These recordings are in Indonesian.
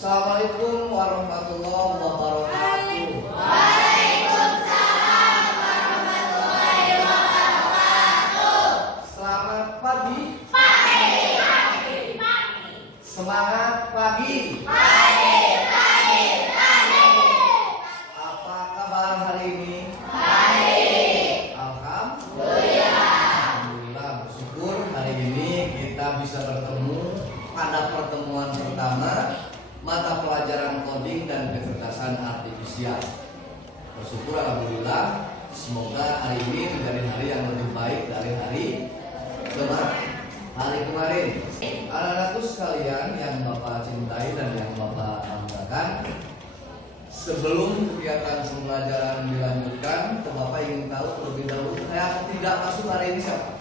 Assalamualaikum warahmatullahi wabarakatuh. Waalaikumsalam warahmatullahi wabarakatuh. Selamat pagi. Pagi. Semangat pagi. Pagi. Apa kabar hari ini? Baik. Alhamdulillah, bersyukur hari ini kita bisa bertemu pada pertemuan pertama mata pelajaran coding dan kecerdasan artifisial. Bersyukur alhamdulillah, semoga hari ini menjadi hari yang lebih baik dari hari kemarin. Anak-anakku sekalian yang Bapak cintai dan yang Bapak banggakan, sebelum kegiatan pembelajaran dilanjutkan, Bapak ingin tahu terlebih dahulu yang tidak masuk hari ini siapa?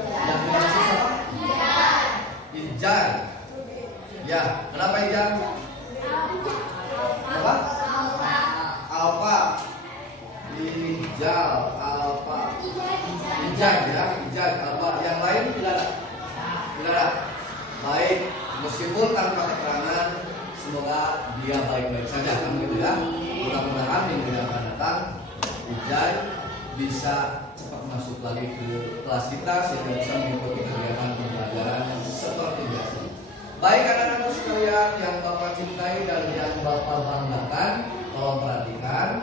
Yang tidak masuk siapa? Ijaz. Ya, kenapa Ijaz? Apa? Alfa. Ijaz, Alfa. Ijaz ya, Ijaz, Alfa. Yang lain tidak ada? Tidak ada. Baik, meskipun tanpa keterangan, semoga dia baik-baik saja kan gitu ya. Mudah-mudahan minggu yang akan datang Ijaz bisa cepat masuk lagi ke kelas kita sehingga bisa mengikuti kegiatan pembelajaran seperti biasa. Baik anak-anak sekalian yang Bapak cintai dan yang Bapak banggakan, tolong perhatikan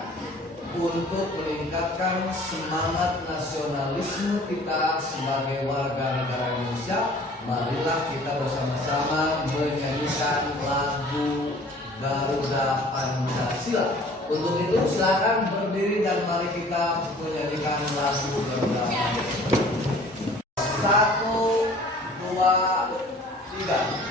untuk meningkatkan semangat nasionalisme kita sebagai warga negara Indonesia. Marilah kita bersama-sama menyanyikan lagu Garuda Pancasila. Untuk itu silakan berdiri dan mari kita menyanyikan lagu Garuda Pancasila. 1, 2, 3.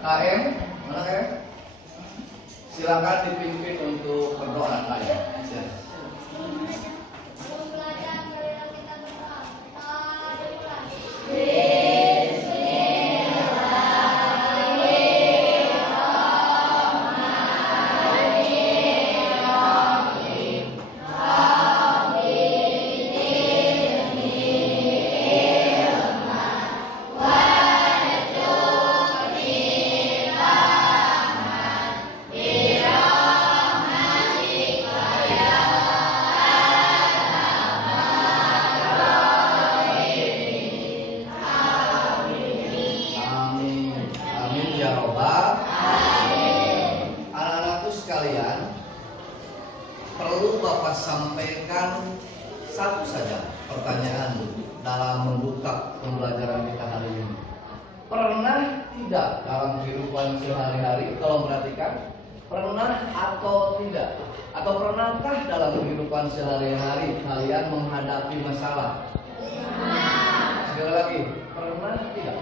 KM, mana KM? Silakan dipimpin untuk berdoa KM. Anak-anakku sekalian, perlu Bapak sampaikan satu saja pertanyaan dalam membuka pembelajaran kita hari ini. Pernah tidak dalam kehidupan sehari-hari, tolong perhatikan, pernah atau tidak? Atau pernahkah dalam kehidupan sehari-hari kalian menghadapi masalah? Sekali lagi, pernah tidak?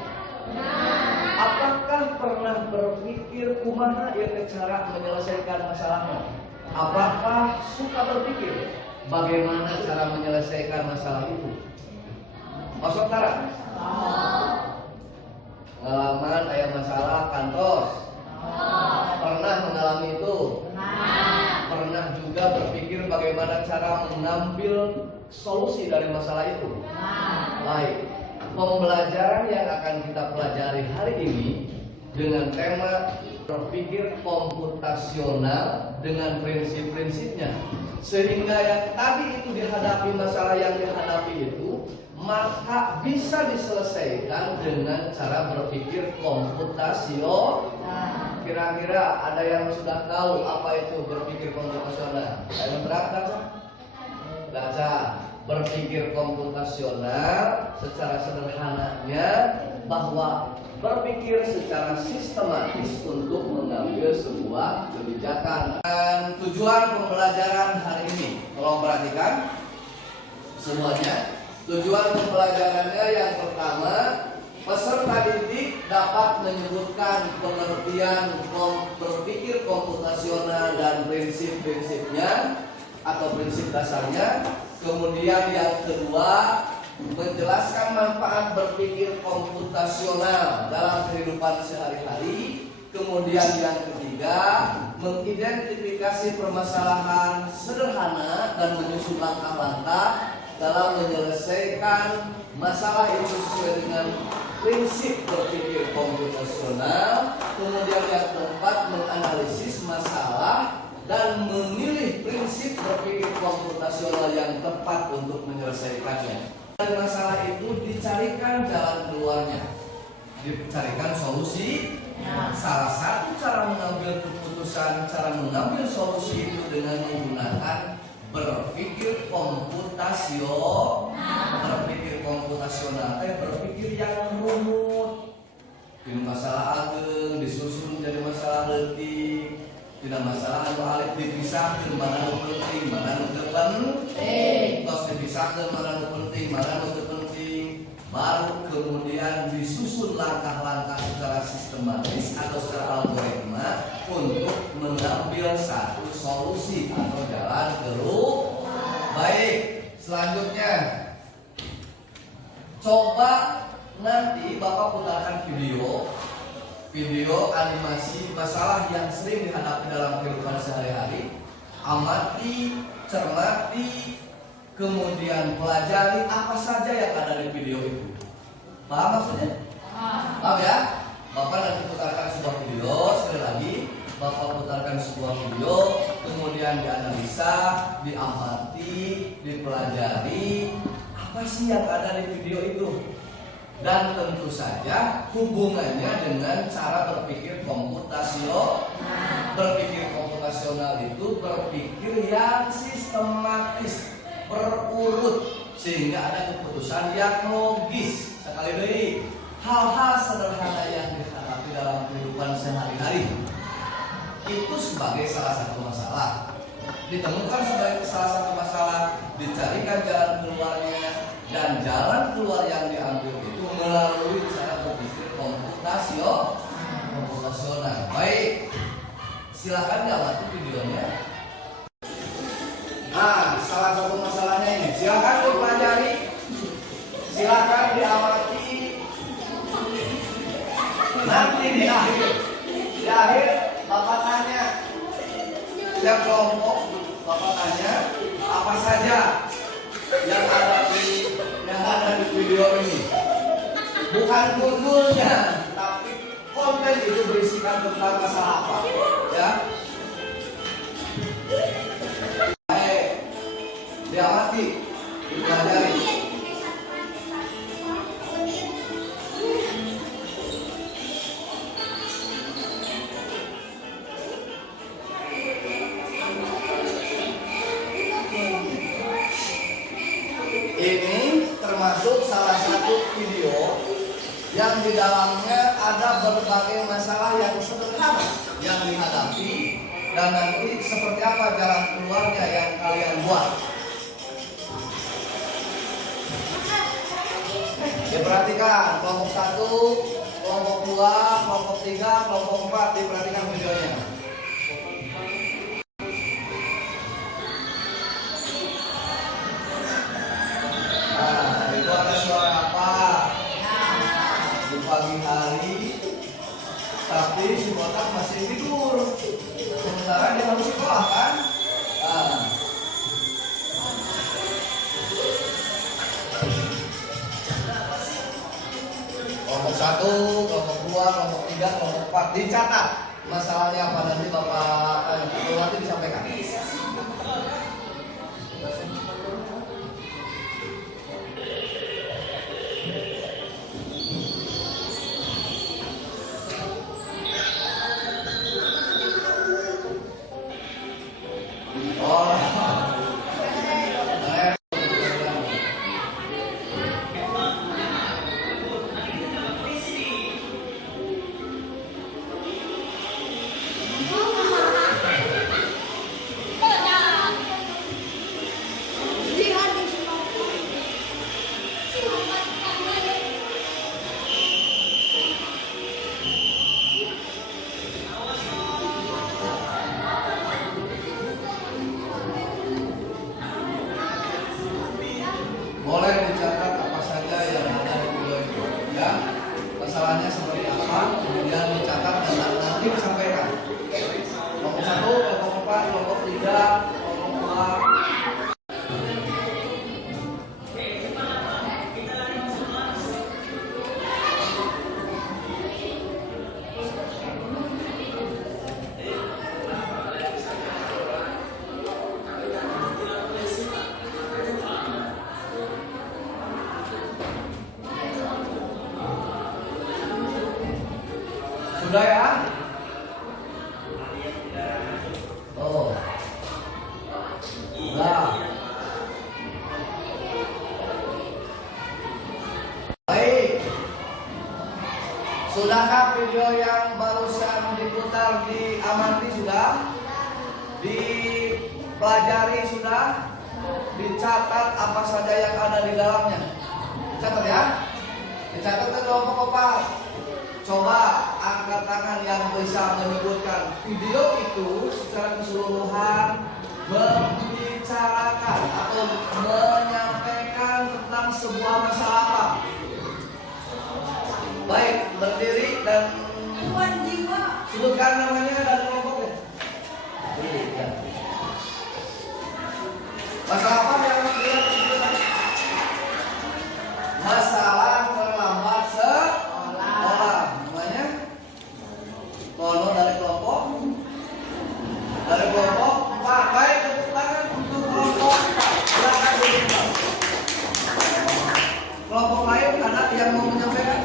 Apakah pernah berpikir kumaha ieu cara menyelesaikan masalahnya? Apakah suka berpikir bagaimana cara menyelesaikan masalah itu? Masuk Tara? Pengalaman ayah masalah kantos? Pernah mengalami itu? Pernah juga berpikir bagaimana cara mengambil solusi dari masalah itu? Baik. Pembelajaran yang akan kita pelajari hari ini dengan tema berpikir komputasional dengan prinsip-prinsipnya, sehingga yang tadi itu dihadapi masalah yang dihadapi itu maka bisa diselesaikan dengan cara berpikir komputasional. Kira-kira ada yang sudah tahu apa itu berpikir komputasional? Ayo berangkat, baca. Berpikir komputasional secara sederhananya bahwa berpikir secara sistematis untuk mengambil sebuah kebijakan. Dan tujuan pembelajaran hari ini, tolong perhatikan semuanya. Tujuan pembelajarannya yang pertama, peserta didik dapat menyebutkan pengertian berpikir komputasional dan prinsip-prinsipnya atau prinsip dasarnya. Kemudian yang kedua, menjelaskan manfaat berpikir komputasional dalam kehidupan sehari-hari. Kemudian yang ketiga, mengidentifikasi permasalahan sederhana dan menyusun langkah-langkah dalam menyelesaikan masalah itu sesuai dengan prinsip berpikir komputasional. Kemudian yang keempat, menganalisis masalah dan memilih prinsip berpikir komputasional yang tepat untuk menyelesaikannya. Dan masalah itu dicarikan jalan keluarnya, dicarikan solusi. Salah satu cara mengambil keputusan, cara mengambil solusi itu dengan menggunakan berpikir komputasional. Berpikir komputasional, berpikir yang rumit. Ini masalah ageng disusun menjadi masalah letih. Tidak masalah anu alif dipisahkan mana anu penting, mana anu teu penting. Tos dipisahkan mana anu penting, mana anu teu penting. Baru kemudian disusun langkah-langkah secara sistematis atau secara algoritma untuk mengambil satu solusi atau jalan keluar. Baik, selanjutnya coba nanti Bapak putarkan video animasi masalah yang sering dihadapi dalam kehidupan sehari-hari. Amati, cermati, kemudian pelajari apa saja yang ada di video itu. Paham maksudnya? Paham ya? Bapak nanti putarkan sebuah video, sekali lagi Bapak putarkan sebuah video, kemudian dianalisa, diamati, dipelajari apa sih yang ada di video itu. Dan tentu saja hubungannya dengan cara berpikir komputasional. Berpikir komputasional itu berpikir yang sistematis, berurut, sehingga ada keputusan yang logis. Sekali lagi, hal-hal sederhana yang dihadapi dalam kehidupan sehari-hari itu sebagai salah satu masalah. Ditemukan sebagai salah satu masalah, dicarikan jalan keluarnya, dan jalan keluar yang diambil itu melalui cara berpikir komputasional. Baik, silakan diamati videonya. Nah, salah satu masalahnya ini, silakan dipelajari, silakan diamati. Nanti di akhir Bapak tanya, yang kelompok Bapak tanya apa saja yang ada di video ini. Bukan judulnya, tapi konten itu berisikan tentang masalah apa, ya. Baik, diamati, dipelajari. Ini termasuk salah satu video yang di dalamnya ada berbagai masalah yang sederhana yang dihadapi, dan nanti seperti apa jalan keluarnya yang kalian buat. Diperhatikan kelompok 1, kelompok 2, kelompok 3, kelompok 4, diperhatikan videonya. Nah, itu ada suara apa? Di pagi hari, tapi si botak masih tidur. Sementara dia harus sekolah kan? Nah. Kelompok 1, kelompok 2, kelompok 3, kelompok 4 dicatat masalahnya apa, nanti Bapak nanti disampaikan. Sudahkah video yang barusan diputar di Amanti sudah? Dipelajari sudah? Dicatat apa saja yang ada di dalamnya? Catat ya? Dicatat ke kelompok apa? Coba angkat tangan yang bisa menyebutkan video itu secara keseluruhan membicarakan atau menyampaikan tentang sebuah masalah apa? Baik, berdiri dan sebutkan namanya dan kelompoknya. Ya. Masalah apa yang kita? Masalah terlambat sekolah. Namanya? Kono dari kelompok. Dari kelompok 4. Baik, tepuk tangan untuk kelompok 4. Silakan dibuka. Kelompok lain ada yang mau menyampaikan?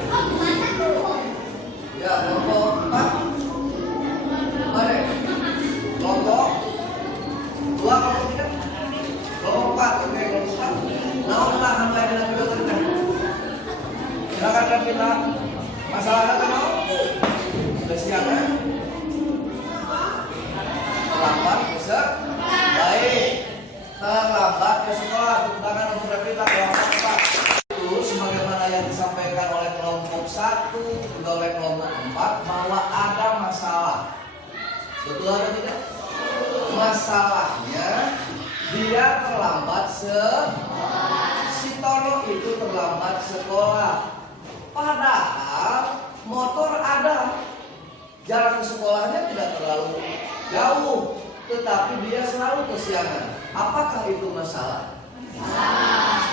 Ya, kelompok 4. Mari. Kelompok 2, kelompok 3. Kelompok 4. Oke, kelompok 4. Nah, tahan lagi dengan video tadi. Silakan kita. Masalah apa mau? Sudah siap ya? Terlambat bisa? Baik. Terlambat ke sekolah. Tangan untuk replika kelompok 4. Itu sebagaimana yang disampaikan oleh kelompok 1 juga oleh kelompok 4 bahwa ada masalah. Betul atau tidak? Masalahnya dia terlambat si Tono itu terlambat sekolah. Padahal motor ada, jarak ke sekolahnya tidak terlalu jauh, tetapi dia selalu kesiangan. Apakah itu masalah?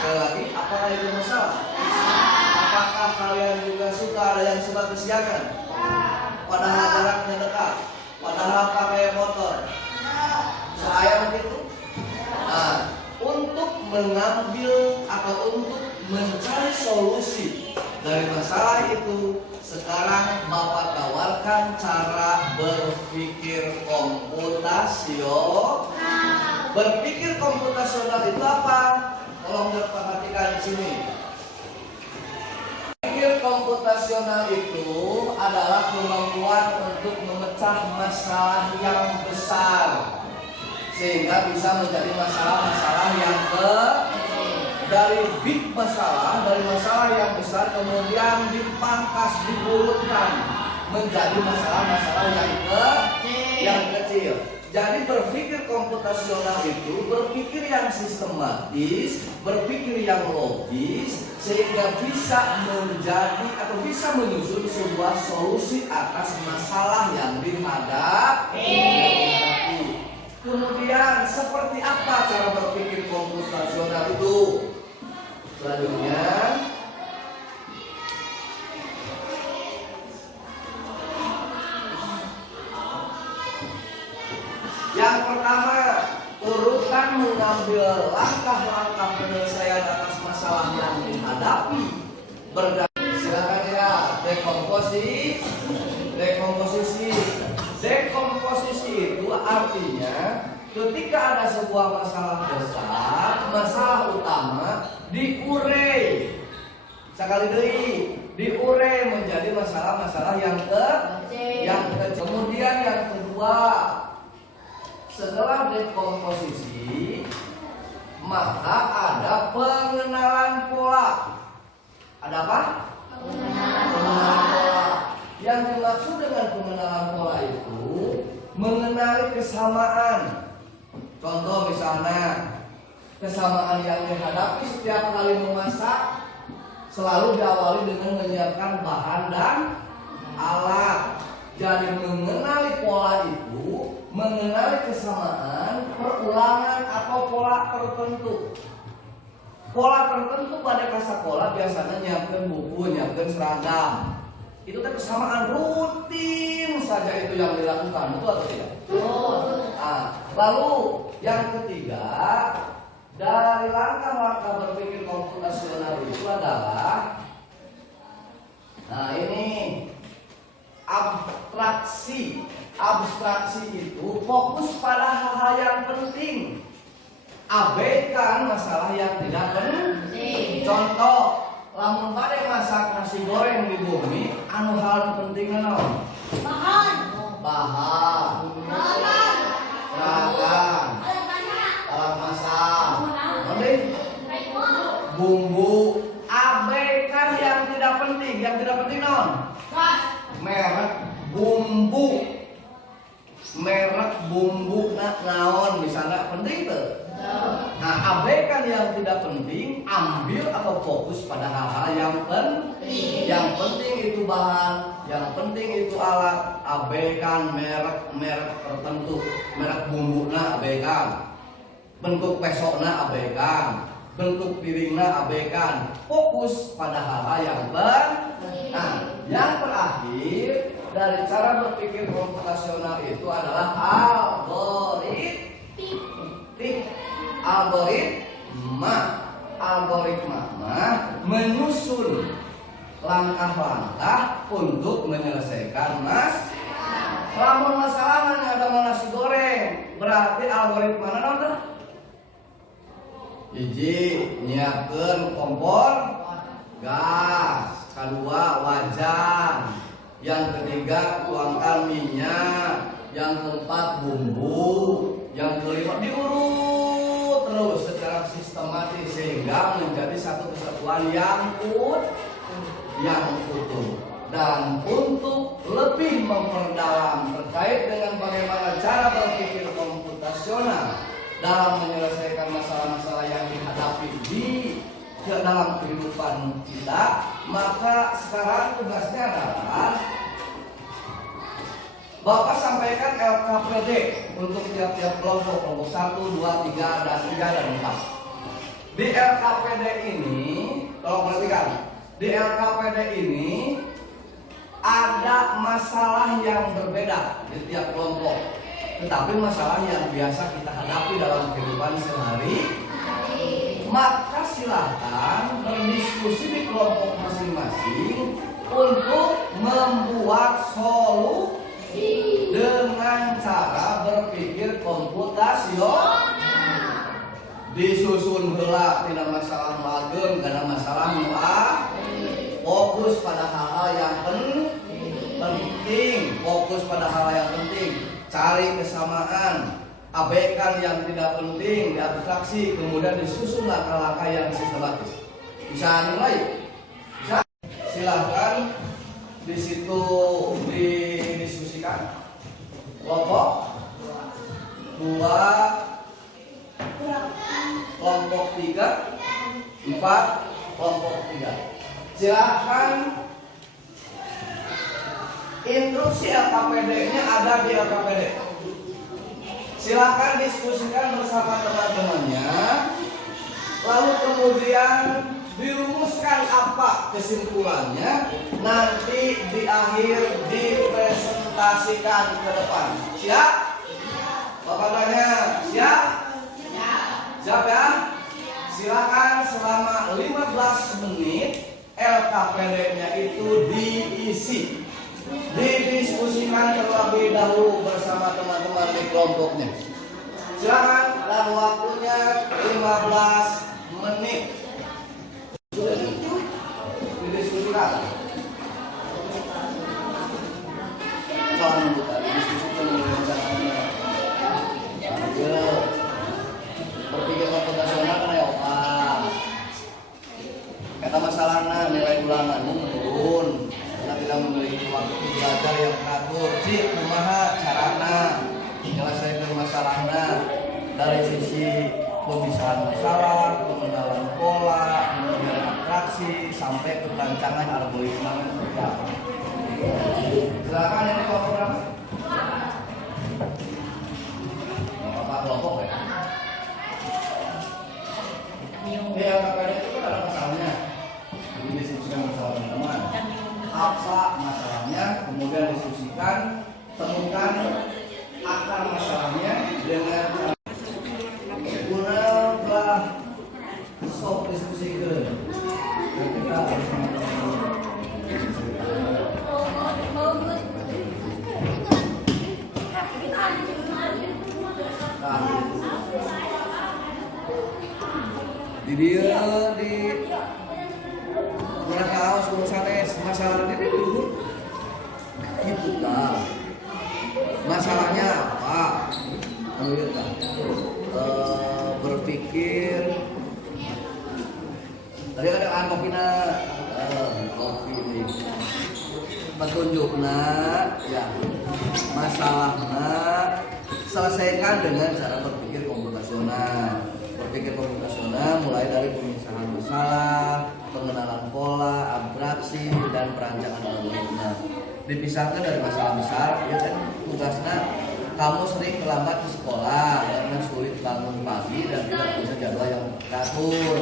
Sekali lagi, apakah itu masalah? Apakah kalian juga suka ada yang suka kesiangan? Padahal jaraknya dekat, padahal pakai motor. Saya begitu. Nah, untuk mengambil atau untuk mencari solusi dari masalah itu, sekarang Bapak tawarkan cara berpikir komputasional. Berpikir komputasional itu apa? Tolong perhatikan di sini. Berpikir komputasional itu adalah kemampuan untuk memecah masalah yang besar sehingga bisa menjadi masalah-masalah yang dari big masalah, dari masalah yang besar kemudian dipangkas, dibulutkan menjadi masalah-masalah yang kecil. Jadi berpikir komputasional itu berpikir yang sistematis, berpikir yang logis sehingga bisa menjadi atau bisa menyusun sebuah solusi atas masalah yang dihadapi. Kemudian seperti apa cara berpikir komputasional itu? Selanjutnya yang pertama, urutan mengambil langkah-langkah penyelesaian atas masalah yang dihadapi. Silakan ya, dekomposisi itu artinya ketika ada sebuah masalah besar, masalah utama diurai. Sekali lagi, diurai menjadi masalah-masalah yang kecil. Kemudian yang kedua, setelah dekomposisi, maka ada pengenalan pola. Ada apa? Pengenalan pola. Yang dimaksud dengan pengenalan pola itu mengenali kesamaan. Contoh misalnya, kesamaan yang dihadapi setiap kali memasak selalu diawali dengan menyiapkan bahan dan alat. Jadi mengenali pola itu, mengenali kesamaan, perulangan atau pola tertentu. Pola tertentu pada sekolah biasanya nyiapkan buku, nyiapkan seragam. Itu kan kesamaan rutin saja itu yang dilakukan, betul atau tidak? Nah, lalu yang ketiga, dari langkah-langkah berpikir komputasional itu adalah, nah ini abstraksi itu fokus pada hal-hal yang penting, abaikan masalah yang tidak penting. Contoh, lamun bade masak nasi goreng di bumi, anu hal penting naon? Bahan. Bahan, peralatan, alat masak, mending bumbu. Abaikan yang tidak penting. Yang tidak penting naon? Merek bumbu. Merek bumbu naon misalnya penting tuh. Nah, abaikan yang tidak penting, ambil atau fokus pada hal-hal yang penting. Yang penting itu bahan, yang penting itu alat. Abaikan merek tertentu. Merek bumbuna abaikan. Bentuk pesokna abaikan. Bentuk piringna abaikan. Fokus pada hal-hal yang penting. Nah, yang terakhir dari cara berpikir komputasional itu adalah algoritma menyusun langkah-langkah untuk menyelesaikan lamun masalahnya ada nasi goreng, berarti algoritma naon? Hiji, nyiapkeun kompor gas, kedua wajan, yang ketiga tuangkan minyak, yang keempat bumbu, yang kelima diurut terus secara sistematis sehingga menjadi satu kesatuan yang utuh. Dan untuk lebih memperdalam terkait dengan bagaimana cara berpikir komputasional dalam menyelesaikan masalah-masalah yang dihadapi di dalam kehidupan kita, maka sekarang tugasnya adalah Bapak sampaikan LKPD untuk tiap-tiap kelompok 1, 2, 3, dan 4. Di LKPD ini, tolong perhatikan, di LKPD ini ada masalah yang berbeda di tiap kelompok. Tetapi masalah yang biasa kita hadapi dalam kehidupan sehari, maka silakan berdiskusi di kelompok masing-masing untuk membuat solusi dengan cara berpikir komputasional. Disusun heula tidak masalah mageung, karena masalah fokus pada hal-hal yang penting, fokus pada hal yang penting. Cari kesamaan, abaikan yang tidak penting, diabstraksi, kemudian disusun langkah-langkah yang sistematis. Bisa mulai? Bisa? Silahkan di situ didiskusikan. Kelompok 2, kelompok 3, 4, kelompok 3. Silahkan. Instruksi LKPD-nya ada di LKPD. Silakan diskusikan bersama teman-temannya. Lalu kemudian dirumuskan apa kesimpulannya. Nanti di akhir dipresentasikan ke depan. Siap? Bapak tanya, siap? Siap ya? Silakan selama 15 menit LKPD-nya itu diisi. Didiskusikan terlebih dahulu bersama teman-teman di kelompoknya. Silakan, dan waktunya 15 menit. Didiskusikan. Soal didiskusikan dengan caranya. Ayo, berpikir komputasional kan ya otak. Kata masalahnya nilai ulangan turun. Tidak memiliki waktu belajar yang teratur. Cik, kumaha carana menyelesaikan masalahnya dari sisi pemisahan masalah, pengenalan pola, kemudian atraksi sampai ke rancangan algoritma yang seperti apa. Silakan ini kelompok berapa? Bapak kelompok ya. Ya, kakaknya itu kan ada masalahnya. Jadi diskusikan bersama teman-teman. Apa masalahnya, kemudian diskusikan, temukan akar masalahnya dengan guna sok diskusikan. Kita harus di mereka harus urusannya masalah ini dulu. Gitu kan. Masalahnya apa? Berpikir. Tadi ada kopi ini. Petunjuknya, ya, masalahnya selesaikan dengan cara berpikir komputasional. Berpikir komputasional mulai dari pemisahan masalah, pengenalan pola, abstraksi, dan perancangan algoritma. Dipisahkan dari masalah besar, ya kan tugasnya kamu sering terlambat di sekolah karena sulit bangun pagi dan tidak punya jadwal yang teratur.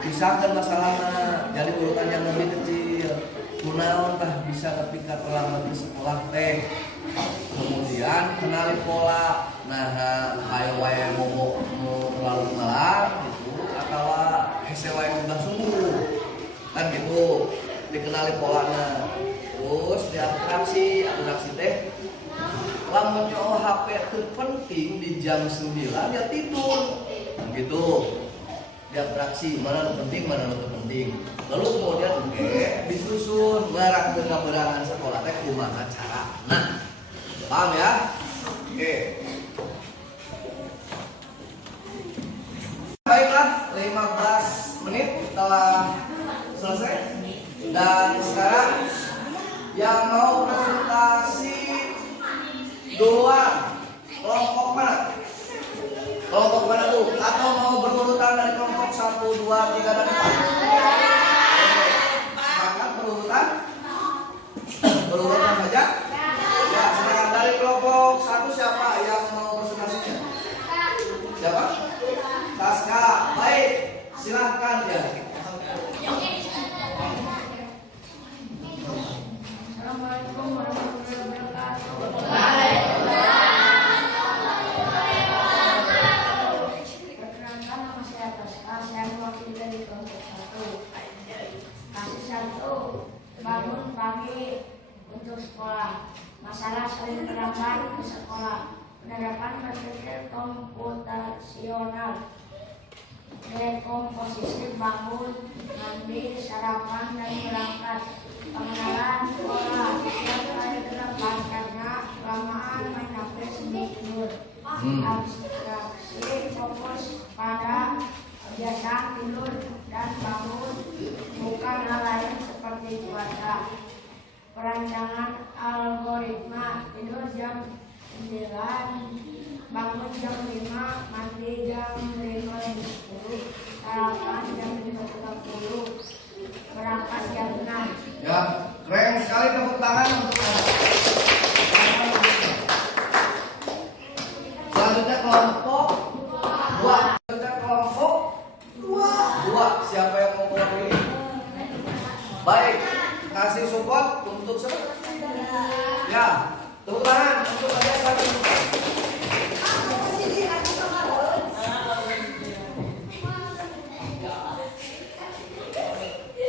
Pisahkan masalahnya jadi urutan yang lebih kecil. Kunaon tah bisa ketika terlambat di sekolah teh. Kemudian kenali pola. Nah, hayo wae mau terlalu ngelar gitu atau hese wae udah sungguh. Kan gitu. Dikenali polanya. Terus diabstraksi teh. Lamun nyoba HP itu penting di jam 9 ya tidur. Gitu. Diabstraksi mana yang penting mana yang penting. Lalu kemudian disusun barang keberangan sekolah teh kumaha cara. Nah, paham ya? Oke. Baiklah, 15 menit telah selesai. Dan sekarang yang mau presentasi duluan kelompok mana? Kelompok mana tuh? Atau mau berurutan dari kelompok 1, 2, 3 dan 4? Sepakat berurutan? Berurutan saja? Ya, silakan dari kelompok 1 siapa yang mau presentasinya? Siapa? Taska. Baik, silahkan ya. Assalamualaikum warahmatullahi wabarakatuh. Perkenalkan, nama saya Taska. Saya mewakili dari kelompok 1. Kasus 1, bangun pagi untuk sekolah. Masalah sering terlambat ke sekolah. Penerapan berpikir komputasional. Dekomposisi bangun, mandi, sarapan, dan berangkat. Pengenalan pola. Setiap hari terlambat karena kelamaan main HP sebelum tidur. Abstraksi fokus pada kebiasaan tidur dan bangun, bukan hal lain seperti cuaca. Perancangan algoritma, tidur jam 9, bangun jam 5, mandi jam 5.10, sarapan jam 5.30, berangkat jam 6. Ya, keren sekali, tepuk tangan untuk Anda. Selanjutnya kelompok 2. Selanjutnya kelompok 2. Siapa yang mau mewakili? Baik, kasih support untuk siapa? Ya, tepuk tangan untuk kalian satu.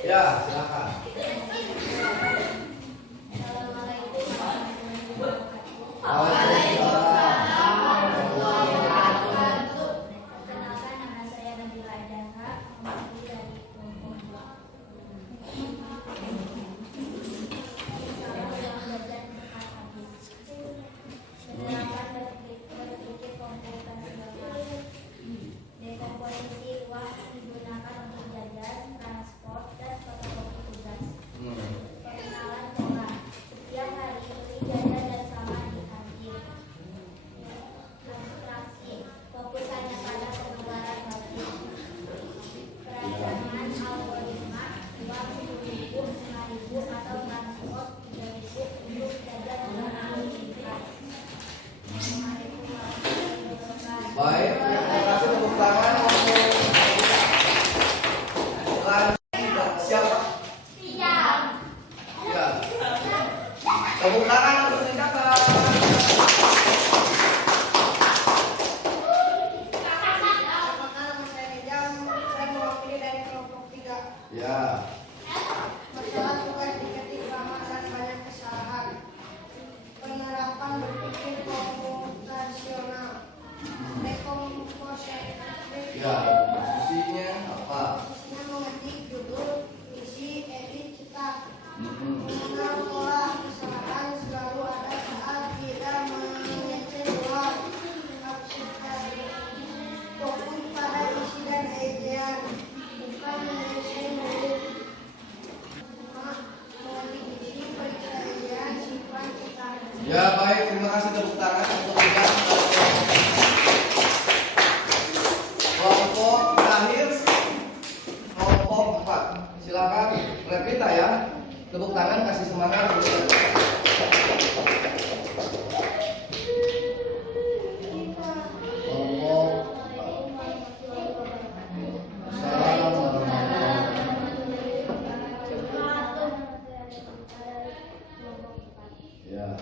Ya, silakan. Perkenalkan, nama saya Nabila Adana, mewakili dari kelompok 2. Penerapan berpikir komputasional. Dekomposisi uang digunakan untuk jajan, transport, dan fotokopi tugas. Pengenalan pola. Setiap hari beli jajan dan sama di kantin. Abstraksi. Fokus hanya pada pengeluaran wajib. Perancangan algoritma. Uang 10.000, 5.000, atau transport 3.000 untuk jajan dan aktivitas. Assalamualaikum warahmatullahi wabarakatuh. Baik, terima kasih, tepuk tangan untuk selanjutnya siapa? Ya. Tepuk tangan untuk tindakan. Saya mewakili dari kelompok 3. Ya. Masalah tugas diketik lama dan banyak kesalahan. Penerapan berpikir komputasional. Dekomposisi. Ya, posisinya apa? Posisinya mengetik judul, isi, edit, Silakan Revita ya. Tepuk tangan, kasih semangat. Ya.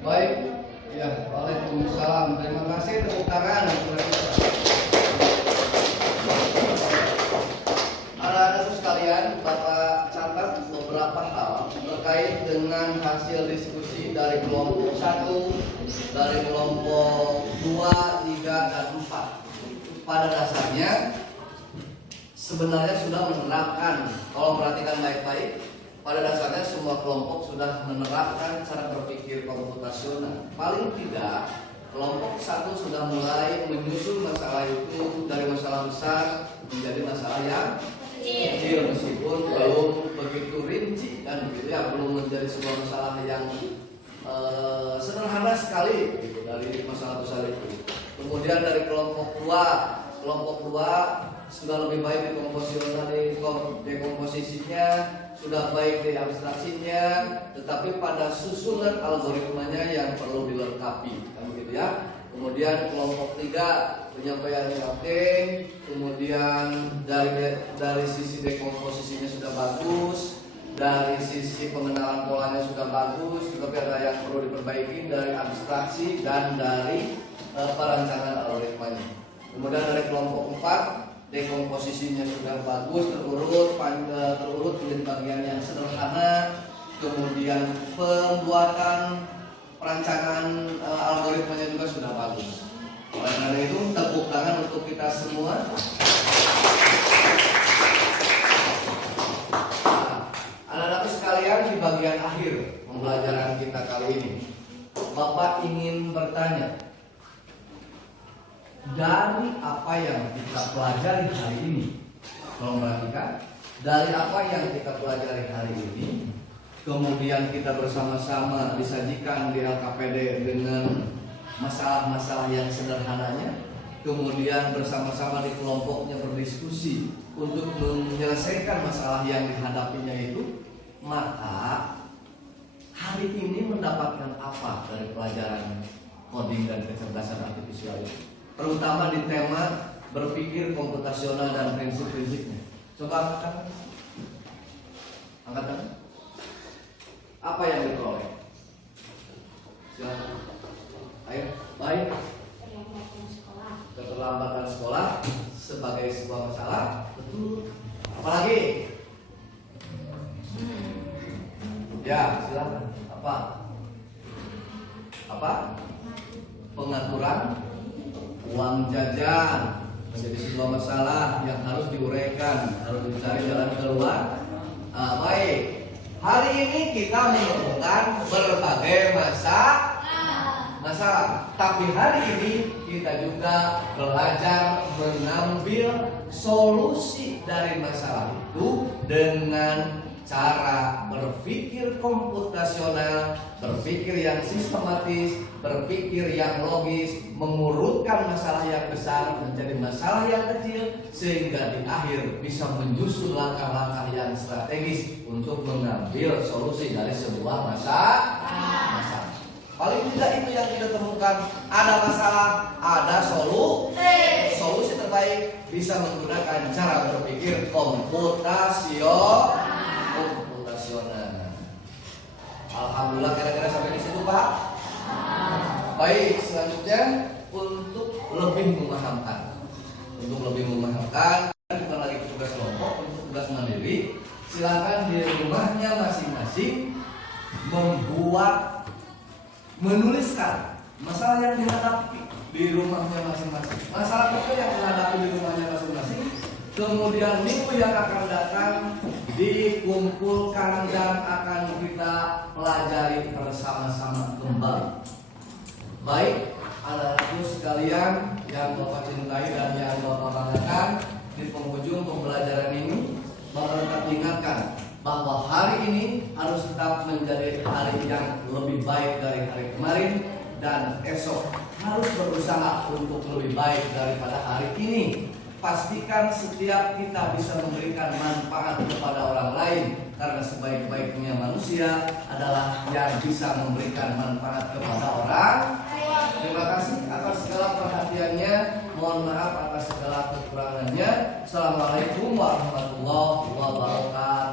Baik, ya, waalaikumsalam. Terima kasih, tepuk tangan. Anak-anakku sekalian, Bapak catat beberapa hal terkait dengan hasil diskusi dari kelompok 1, dari kelompok 2, 3, dan 4. Pada dasarnya sebenarnya sudah menerapkan, kalau perhatikan baik-baik, pada dasarnya semua kelompok sudah menerapkan cara berpikir komputasional. Paling tidak kelompok 1 sudah mulai menyusun masalah itu dari masalah besar menjadi masalah yang kecil, meskipun belum begitu rinci dan begitu ya, belum menjadi sebuah masalah yang sederhana sekali gitu, dari masalah besar itu. Kemudian dari kelompok 2 sudah lebih baik dekomposisinya, sudah baik di abstraksinya, tetapi pada susunan algoritmanya yang perlu dilengkapi, kan begitu ya. Kemudian kelompok 3 penyampaiannya oke, kemudian dari sisi dekomposisinya sudah bagus, dari sisi pengenalan polanya sudah bagus, tetapi ada yang perlu diperbaiki dari abstraksi dan dari perancangan algoritmanya. Kemudian dari kelompok 4 dekomposisinya sudah bagus, terurut menjadi bagian yang sederhana, kemudian pembuatan perancangan algoritmanya juga sudah bagus. Oleh karena itu, tepuk tangan untuk kita semua. Anak-anak sekalian, di bagian akhir pembelajaran kita kali ini, Bapak ingin bertanya, dari apa yang kita pelajari hari ini, tolong perhatikan, dari apa yang kita pelajari hari ini, kemudian kita bersama-sama disajikan di LKPD dengan masalah-masalah yang sederhananya, kemudian bersama-sama di kelompoknya berdiskusi untuk menyelesaikan masalah yang dihadapinya itu, maka hari ini mendapatkan apa dari pelajaran coding dan kecerdasan artifisial itu? Terutama di tema berpikir komputasional dan prinsip-prinsipnya. Coba angkat tangan. Apa yang diperoleh? Silakan. Ayo, baik. Keterlambatan sekolah sebagai sebuah masalah, betul. Apalagi? Ya, silakan. Apa? Pengaturan uang jajan menjadi sebuah masalah yang harus diuraikan, harus dicari jalan keluar. Baik, hari ini kita menemukan berbagai masalah, tapi hari ini kita juga belajar mengambil solusi dari masalah itu dengan cara berpikir komputasional, berpikir yang sistematis, berpikir yang logis, mengurutkan masalah yang besar menjadi masalah yang kecil, sehingga di akhir bisa menyusun langkah-langkah yang strategis untuk mengambil solusi dari sebuah masalah. Paling tidak itu yang kita temukan, ada masalah, ada solusi terbaik, bisa menggunakan cara berpikir komputasional. Alhamdulillah, kira-kira sampai di situ, Pak. Baik, selanjutnya untuk lebih memahamkan, bukan lagi tugas kelompok, untuk tugas mandiri. silakan di rumahnya masing-masing menuliskan masalah yang dihadapi di rumahnya masing-masing. Masalah kecil yang dihadapi di rumahnya masing-masing. Kemudian minggu yang akan datang dikumpulkan dan akan kita pelajari bersama-sama kembali. Baik, anak-anakku sekalian yang Bapak cintai dan yang Bapak banggakan, di penghujung pembelajaran ini Bapak tetap ingatkan bahwa hari ini harus tetap menjadi hari yang lebih baik dari hari kemarin, dan esok harus berusaha untuk lebih baik daripada hari ini. Pastikan setiap kita bisa memberikan manfaat kepada orang lain, karena sebaik-baiknya manusia adalah yang bisa memberikan manfaat kepada orang. Terima kasih atas segala perhatiannya. Mohon maaf atas segala kekurangannya. Assalamualaikum warahmatullahi wabarakatuh.